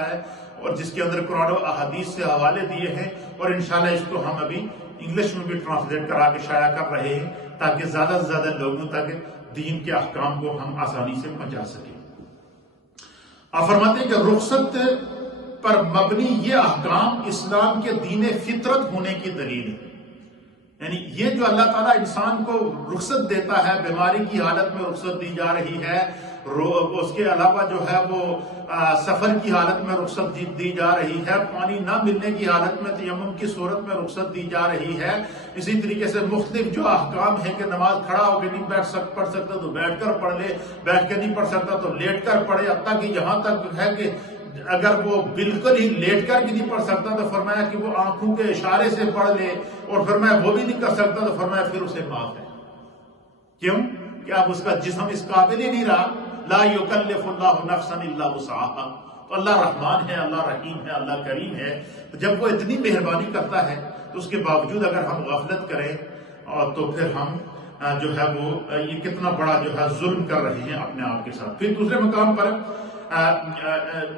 ہے اور جس کے اندر قرآن و احادیث سے حوالے دیے ہیں، اور انشاءاللہ اس کو ہم ابھی انگلش میں بھی ٹرانسلیٹ کرا کے شائع کر رہے ہیں تاکہ زیادہ سے زیادہ لوگوں تک دین کے احکام کو ہم آسانی سے پہنچا سکیں۔ آپ فرماتے ہیں کہ رخصت پر مبنی یہ احکام اسلام کے دین فطرت ہونے کی دلیل ہے، یعنی یہ جو اللہ تعالیٰ انسان کو رخصت دیتا ہے، بیماری کی حالت میں رخصت دی جا رہی ہے، اس کے علاوہ جو ہے وہ سفر کی حالت میں رخصت دی جا رہی ہے، پانی نہ ملنے کی حالت میں تیمم کی صورت میں رخصت دی جا رہی ہے، اسی طریقے سے مختلف جو احکام ہیں کہ نماز کھڑا ہو کے نہیں پڑھ سکتا تو بیٹھ کر پڑھ لے، بیٹھ کے نہیں پڑھ سکتا تو لیٹ کر پڑھے، حتیٰ کہ یہاں تک ہے کہ اگر وہ بالکل ہی لیٹ کر بھی نہیں پڑھ سکتا تو فرمایا کہ وہ آنکھوں کے اشارے سے پڑھ لے، اور فرمایا وہ بھی نہیں کر سکتا تو فرمایا پھر اسے معاف ہے۔ کیوں کہ اب اس کا جسم اس قابل ہی نہیں رہا، لا یکلف اللہ نفسا الا وسعها۔ تو اللہ رحمان ہے، اللہ رحیم ہے، اللہ کریم ہے، تو جب وہ اتنی مہربانی کرتا ہے تو اس کے باوجود اگر ہم غفلت کریں اور تو پھر ہم جو ہے وہ یہ کتنا بڑا جو ہے ظلم کر رہے ہیں اپنے آپ کے ساتھ۔ پھر دوسرے مقام پر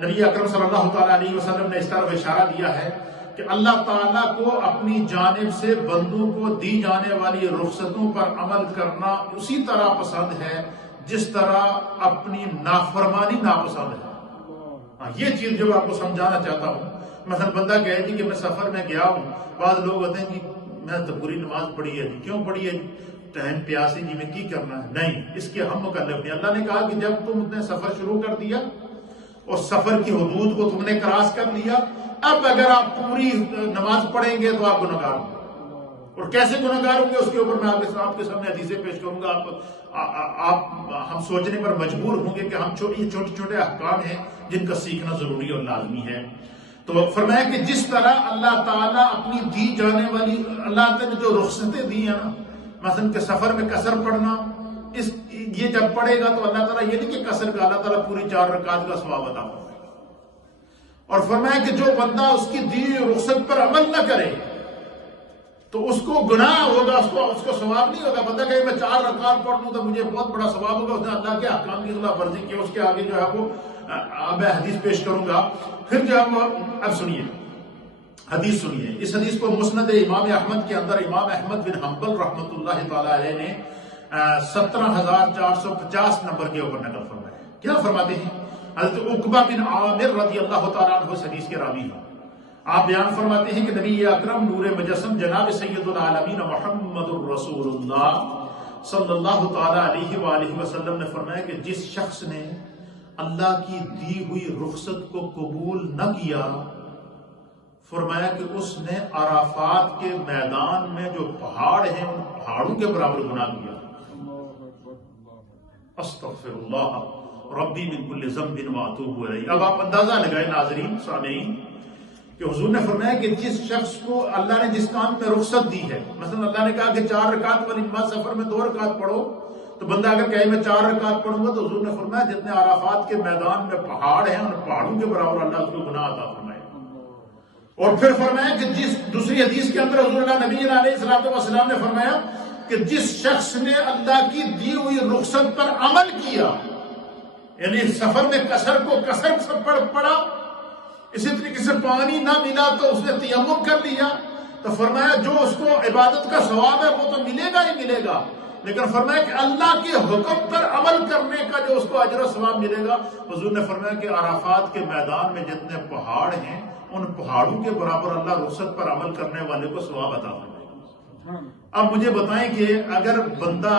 نبی اکرم صلی اللہ تعالیٰ علیہ وسلم نے اس طرح اشارہ دیا ہے کہ اللہ تعالیٰ کو اپنی جانب سے بندوں کو دی جانے والی رخصتوں پر عمل کرنا اسی طرح پسند ہے جس طرح اپنی نافرمانی ناپسند ہے۔ یہ چیز جو آپ کو سمجھانا چاہتا ہوں، مثلا بندہ کہے جی کہ میں سفر میں گیا ہوں، بعض لوگ ہوتے ہیں جی میں تو پوری نماز پڑھی ہے جی، کیوں پڑھی ہے جی؟ ٹائم پیاسی جی میں کی کرنا ہے؟ نہیں، اس کے ہم مکلف نہیں۔ اللہ نے کہا کہ جب تم نے سفر شروع کر دیا اور سفر کی حدود کو تم نے کراس کر لیا، اب اگر آپ پوری نماز پڑھیں گے تو آپ گنہگار ہوں گے، اور کیسے گنہگار ہوں گے اس کے اوپر میں آپ کے سامنے حدیثیں پیش کروں گا۔ ہم سوچنے پر مجبور ہوں گے کہ ہم چھوٹے چھوٹے احکام ہیں جن کا سیکھنا ضروری اور لازمی ہے۔ تو فرمایا کہ جس طرح اللہ تعالیٰ اپنی دی جانے والی اللہ تعالیٰ نے جو رخصتیں دی ہیں نا، مثلا کہ سفر میں قصر پڑھنا، یہ جب پڑھے گا تو اللہ تعالیٰ یہ نہیں کہ قصر کا اللہ تعالیٰ پوری 4 رکعت کا ثواب عطا فرمائے گا، اور فرمایا کہ جو بندہ اس کی دی رخصت پر عمل نہ کرے تو اس کو گناہ ہوگا، اس کو ثواب نہیں ہوگا۔ بندہ کہے میں 4 رکعت پڑھ لوں تو مجھے بہت بڑا ثواب ہوگا، اس نے اللہ کے احکام کی خلاف ورزی کی، اس کے آگے جو ہے وہ اب حدیث پیش کروں گا۔ پھر جو ہے اب سنیے حدیث سنیے، اس حدیث کو مسند امام احمد کے اندر امام احمد بن حنبل رحمۃ اللہ تعالی علیہ نے 17,450 نمبر کے اوپر نقل فرمایا۔ کیا فرماتے ہیں؟ حضرت عقبہ بن عامر رضی اللہ تعالیٰ عنہ اس حدیث کے راوی ہیں۔ آپ بیان فرماتے ہیں کہ نبی اکرم نور مجسم جناب سید العالمین محمد الرسول اللہ صلی اللہ تعالیٰ علیہ وآلہ وسلم نے فرمایا کہ جس شخص نے اللہ کی دی ہوئی رخصت کو قبول نہ کیا، فرمایا کہ اس نے عرفات کے میدان میں جو پہاڑ ہیں ان پہاڑوں کے برابر گناہ کیا۔ استغفر اللہ ربی من کل ذنب واتوب الیہ۔ اب آپ اندازہ لگائیں ناظرین سامعین کہ حضور نے فرمایا کہ جس شخص کو اللہ نے جس کام میں رخصت دی ہے، مثلا اللہ نے کہا کہ 4 رکعت والی نماز سفر میں 2 رکعت پڑھو، تو بندہ اگر کہے میں 4 رکعت پڑھوں گا تو حضور نے فرمایا جتنے عرفات کے میدان میں پہاڑ ہیں ان پہاڑوں کے برابر اللہ اس کو گناہ عطا فرمائے۔ اور پھر فرمایا کہ جس دوسری حدیث کے اندر حضور اللہ نبی علیہ الصلوۃ والسلام نے فرمایا کہ جس شخص نے اللہ کی دی ہوئی رخصت پر عمل کیا، یعنی سفر میں قصر کو قصر سے پڑھا، اسی طریقے سے پانی نہ ملا تو اس نے تیمم کر لیا، تو فرمایا جو اس کو عبادت کا ثواب ہے وہ تو ملے گا ہی ملے گا، لیکن فرمایا کہ اللہ کے حکم پر عمل کرنے کا جو اس کو اجر و ثواب ملے گا، حضور نے فرمایا کہ عرفات کے میدان میں جتنے پہاڑ ہیں ان پہاڑوں کے برابر اللہ رخصت پر عمل کرنے والے کو ثواب عطا فرمائے گا۔ اب مجھے بتائیں کہ اگر بندہ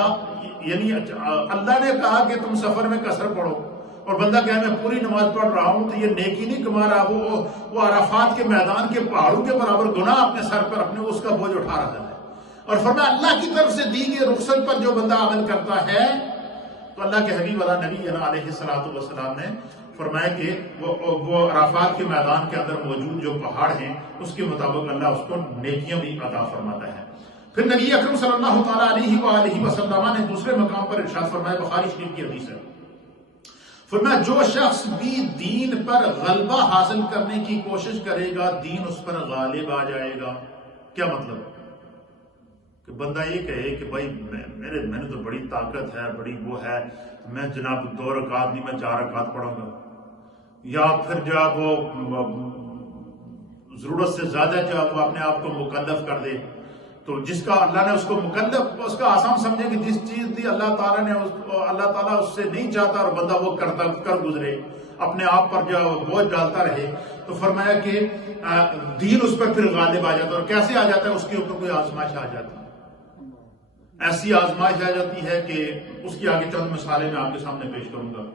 یعنی اللہ نے کہا کہ تم سفر میں قصر پڑھو اور بندہ کہے میں پوری نماز پڑھ رہا ہوں تو یہ نیکی نہیں کما رہا، وہ عرفات کے میدان کے پہاڑوں کے برابر گناہ اپنے سر پر اپنے اس کا بوجھ اٹھا رہا ہے۔ اور فرمایا اللہ کی طرف سے دی گئی رخصت پر جو بندہ عمل کرتا ہے تو اللہ کے حبیب والا نبی علیہ الصلوۃ والسلام نے فرمایا کہ وہ عرفات کے میدان کے اندر موجود جو پہاڑ ہیں اس کے مطابق اللہ اس کو نیکیاں بھی عطا فرماتا ہے۔ پھر نبی اکرم صلی اللہ تعالیٰ علیہ وآلہ وسلم نے دوسرے مقام پر ارشاد فرمایا، بخاری شریف کی حدیث ہے، فرمایا جو شخص بھی دین پر غلبہ حاصل کرنے کی کوشش کرے گا دین اس پر غالب آ جائے گا۔ کیا مطلب کہ بندہ یہ کہے کہ بھائی میں نے تو بڑی طاقت ہے، بڑی وہ ہے، میں جناب 2 رکعت نہیں میں 4 رکعت پڑھوں گا، یا پھر جو ہے وہ ضرورت سے زیادہ جو ہے وہ اپنے آپ کو مکلف کر دے، تو جس کا اللہ نے اس کو مکلف، اس کا آسان سمجھے کہ جس چیز دی اللہ تعالیٰ نے اللہ تعالیٰ اس سے نہیں چاہتا اور بندہ وہ کر گزرے، اپنے آپ پر جو بوجھ ڈالتا رہے، تو فرمایا کہ دین اس پر پھر غالب آ جاتا ہے۔ اور کیسے آ جاتا ہے؟ اس کے اوپر کوئی آزمائش آ جاتی ہے، ایسی آزمائش آ جاتی ہے کہ اس کی آگے چند مثالیں میں آپ کے سامنے پیش کروں گا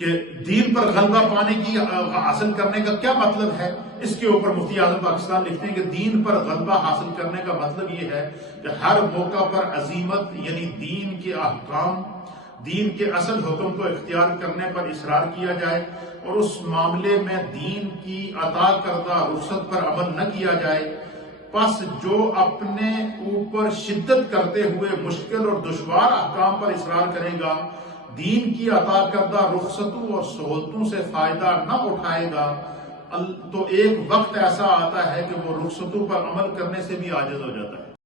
کہ دین پر غلبہ پانے کی حاصل کرنے کا کیا مطلب ہے۔ اس کے اوپر مفتی اعظم پاکستان لکھتے ہیں کہ دین پر غلبہ حاصل کرنے کا مطلب یہ ہے کہ ہر موقع پر عزیمت یعنی دین کے احکام، دین کے اصل حکم کو اختیار کرنے پر اصرار کیا جائے، اور اس معاملے میں دین کی عطا کردہ رخصت پر عمل نہ کیا جائے۔ پس جو اپنے اوپر شدت کرتے ہوئے مشکل اور دشوار احکام پر اصرار کرے گا، دین کی عطا کردہ رخصتوں اور سہولتوں سے فائدہ نہ اٹھائے گا، تو ایک وقت ایسا آتا ہے کہ وہ رخصتوں پر عمل کرنے سے بھی عاجز ہو جاتا ہے۔